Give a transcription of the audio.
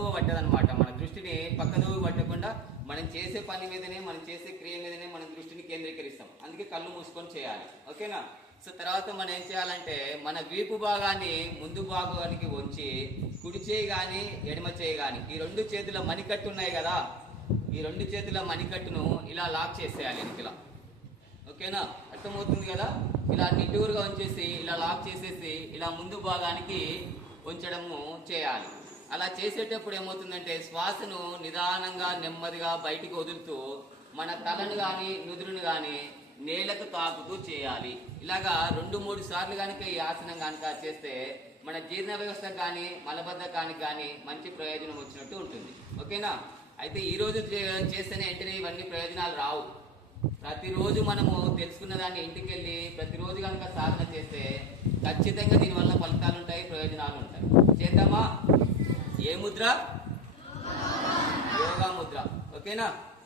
పక్కదోవ పట్టదనమాట మన దృష్టిని పక్కదోవ పట్టకుండా మనం చేసే పని మీదనే మనం చేసే క్రియ మీదనే మన దృష్టిని కేంద్రీకరిస్తాం. అందుకే కళ్ళు మూసుకొని చేయాలి. ఓకేనా? సో తర్వాత మనం ఏం చేయాలంటే మన వీపు భాగాన్ని ముందు భాగానికి వంచి కుడి చేయి కానీ ఎడమ చేయి కానీ ఈ రెండు చేతుల మణికట్టు ఉన్నాయి కదా ఈ రెండు చేతుల మణికట్టును ఇలా లాక్ చేసేయాలి వెనకలా ఓకేనా? అర్థమవుతుంది కదా? ఇలా నిట్టూరుగా ఉంచేసి ఇలా లాక్ చేసేసి ఇలా ముందు భాగానికి ఉంచడము చేయాలి. అలా చేసేటప్పుడు ఏమవుతుందంటే శ్వాసను నిదానంగా నెమ్మదిగా బయటికి వదులుతూ మన తలను కానీ నుదురును కానీ నేలకు తాకుతూ చేయాలి. ఇలాగా రెండు మూడు సార్లు కనుక ఈ ఆసనం కనుక చేస్తే మన జీర్ణ వ్యవస్థ కానీ మలబద్ధకానికి కానీ మంచి ప్రయోజనం వచ్చినట్టు ఉంటుంది. ఓకేనా? అయితే ఈ రోజు చేస్తేనే వెంటనే ఇవన్నీ ప్రయోజనాలు రావు. ప్రతిరోజు మనము తెలుసుకున్న దాన్ని ఇంటికి వెళ్ళి ప్రతిరోజు కనుక సాధన చేస్తే ఖచ్చితంగా దీనివల్ల ఫలితాలు ఉంటాయి ప్రయోజనాలు ఉంటాయి చేద్దామా? ఏ ముద్ర? యోగా ముద్ర. ఓకేనా?